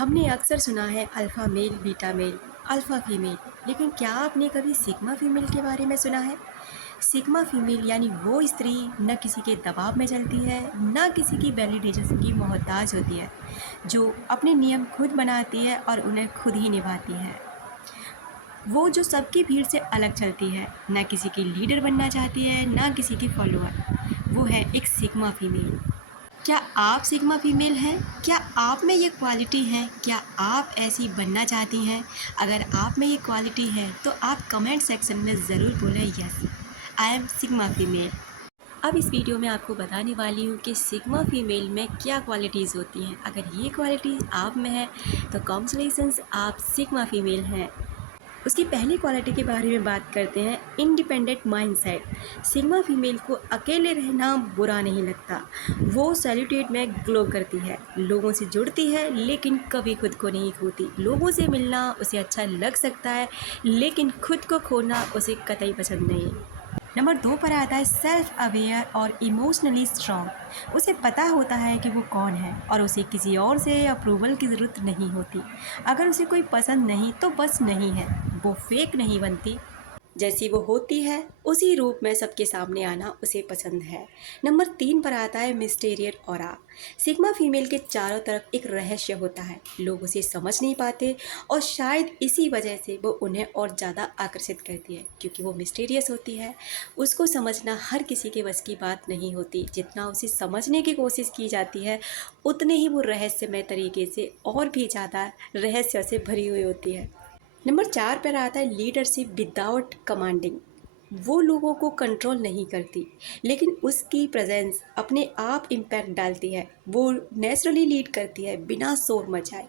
हमने अक्सर सुना है alpha male, beta male, alpha female, लेकिन क्या आपने कभी सिग्मा फीमेल के बारे में सुना है? सिग्मा फीमेल यानी वो स्त्री न किसी के दबाव में चलती है, न किसी की वैलिडेशन की मोहताज होती है, जो अपने नियम खुद बनाती है और उन्हें खुद ही निभाती है। वो जो सबकी भीड़ से अलग चलती है, न किसी की लीडर बनना चाहती है, न किसी की फॉलोअर। वो है एक सिग्मा फीमेल। क्या आप सिग्मा फीमेल हैं? क्या आप में ये क्वालिटी है? क्या आप ऐसी बनना चाहती हैं? अगर आप में ये क्वालिटी है तो आप कमेंट सेक्शन में ज़रूर बोलें yes, I am sigma female. अब इस वीडियो में आपको बताने वाली हूँ कि सिग्मा फीमेल में क्या क्वालिटीज़ होती हैं। अगर ये क्वालिटी आप में है तो कॉन्ग्रेचुलेशंस, आप सिग्मा फीमेल हैं। उसकी पहली क्वालिटी के बारे में बात करते हैं, इंडिपेंडेंट माइंडसेट। सिग्मा फीमेल को अकेले रहना बुरा नहीं लगता। वो सैल्यूटेट में ग्लो करती है, लोगों से जुड़ती है लेकिन कभी खुद को नहीं खोती। लोगों से मिलना उसे अच्छा लग सकता है लेकिन खुद को खोना उसे कतई पसंद नहीं। नंबर 2 पर आता है सेल्फ अवेयर और इमोशनली स्ट्रॉन्ग। उसे पता होता है कि वो कौन है और उसे किसी और से अप्रूवल की ज़रूरत नहीं होती। अगर उसे कोई पसंद नहीं तो बस नहीं है, वो फेक नहीं बनती। जैसी वो होती है उसी रूप में सबके सामने आना उसे पसंद है। नंबर 3 पर आता है मिस्टीरियस ऑरा। सिग्मा फीमेल के चारों तरफ एक रहस्य होता है, लोग उसे समझ नहीं पाते और शायद इसी वजह से वो उन्हें और ज़्यादा आकर्षित करती है, क्योंकि वो मिस्टीरियस होती है। उसको समझना हर किसी के बस की बात नहीं होती। जितना उसे समझने की कोशिश की जाती है उतने ही वो रहस्यमय तरीके से और भी ज़्यादा रहस्य से भरी हुई होती है। नंबर 4 पर आता है लीडरशिप विदाउट कमांडिंग। वो लोगों को कंट्रोल नहीं करती लेकिन उसकी प्रेजेंस अपने आप इम्पैक्ट डालती है। वो नेचुरली लीड करती है बिना शोर मचाए,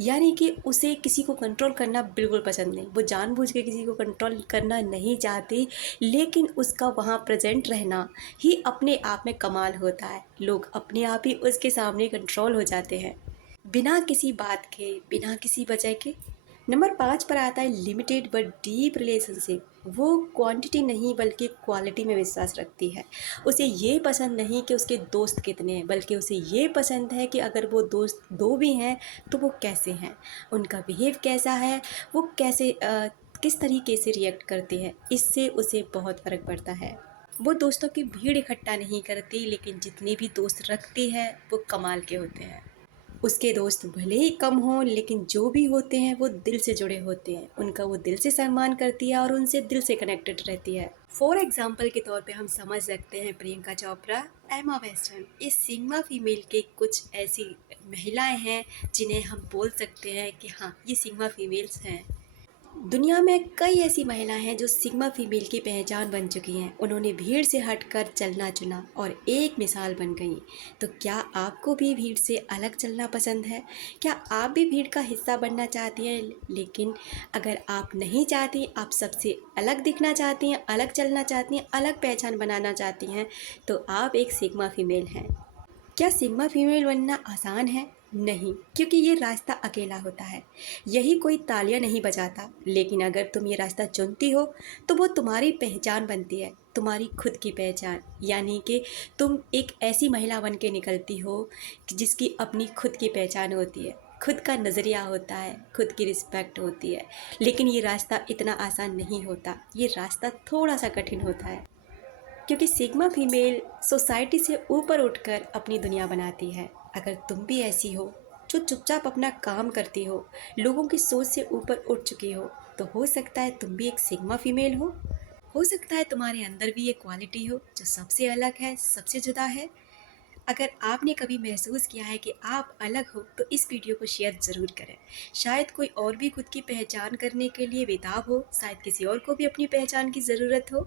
यानी कि उसे किसी को कंट्रोल करना बिल्कुल पसंद नहीं। वो जानबूझ के किसी को कंट्रोल करना नहीं चाहती, लेकिन उसका वहाँ प्रेजेंट रहना ही अपने आप में कमाल होता है। लोग अपने आप ही उसके सामने कंट्रोल हो जाते हैं, बिना किसी बात के, बिना किसी वजह के। नंबर 5 पर आता है लिमिटेड बट डीप रिलेशनशिप। वो क्वांटिटी नहीं बल्कि क्वालिटी में विश्वास रखती है। उसे ये पसंद नहीं कि उसके दोस्त कितने हैं, बल्कि उसे ये पसंद है कि अगर वो दोस्त दो भी हैं तो वो कैसे हैं, उनका बिहेव कैसा है, वो कैसे किस तरीके से रिएक्ट करते हैं। इससे उसे बहुत फ़र्क पड़ता है। वो दोस्तों की भीड़ इकट्ठा नहीं करती, लेकिन जितने भी दोस्त रखती है वो कमाल के होते हैं। उसके दोस्त भले ही कम हों लेकिन जो भी होते हैं वो दिल से जुड़े होते हैं। उनका वो दिल से सम्मान करती है और उनसे दिल से कनेक्टेड रहती है। फॉर एग्जाम्पल के तौर पे हम समझ सकते हैं प्रियंका चोपड़ा, एमा वेस्टर्न। इस सिग्मा फीमेल के कुछ ऐसी महिलाएं हैं जिन्हें हम बोल सकते हैं कि हाँ, ये सिग्मा फीमेल्स हैं। दुनिया में कई ऐसी महिलाएं हैं जो सिग्मा फीमेल की पहचान बन चुकी हैं। उन्होंने भीड़ से हटकर चलना चुना और एक मिसाल बन गई। तो क्या आपको भी भीड़ से अलग चलना पसंद है? क्या आप भी भीड़ का हिस्सा बनना चाहती हैं? लेकिन अगर आप नहीं चाहती, आप सबसे अलग दिखना चाहती हैं, अलग चलना चाहती हैं, अलग पहचान बनाना चाहती हैं, तो आप एक सिग्मा फीमेल हैं। क्या सिग्मा फीमेल बनना आसान है? नहीं, क्योंकि ये रास्ता अकेला होता है। यही कोई तालियां नहीं बजाता, लेकिन अगर तुम ये रास्ता चुनती हो तो वो तुम्हारी पहचान बनती है, तुम्हारी खुद की पहचान। यानी कि तुम एक ऐसी महिला बन के निकलती हो कि जिसकी अपनी खुद की पहचान होती है, खुद का नज़रिया होता है, खुद की रिस्पेक्ट होती है। लेकिन ये रास्ता इतना आसान नहीं होता, ये रास्ता थोड़ा सा कठिन होता है, क्योंकि सिग्मा फीमेल सोसाइटी से ऊपर उठकर अपनी दुनिया बनाती है। अगर तुम भी ऐसी हो जो चुपचाप अपना काम करती हो, लोगों की सोच से ऊपर उठ चुकी हो, हो सकता है तुम भी एक सिग्मा फीमेल हो सकता है तुम्हारे अंदर भी ये क्वालिटी हो जो सबसे अलग है, सबसे जुदा है। अगर आपने कभी महसूस किया है कि आप अलग हो तो इस वीडियो को शेयर ज़रूर करें। शायद कोई और भी खुद की पहचान करने के लिए बेताब हो, शायद किसी और को भी अपनी पहचान की ज़रूरत हो।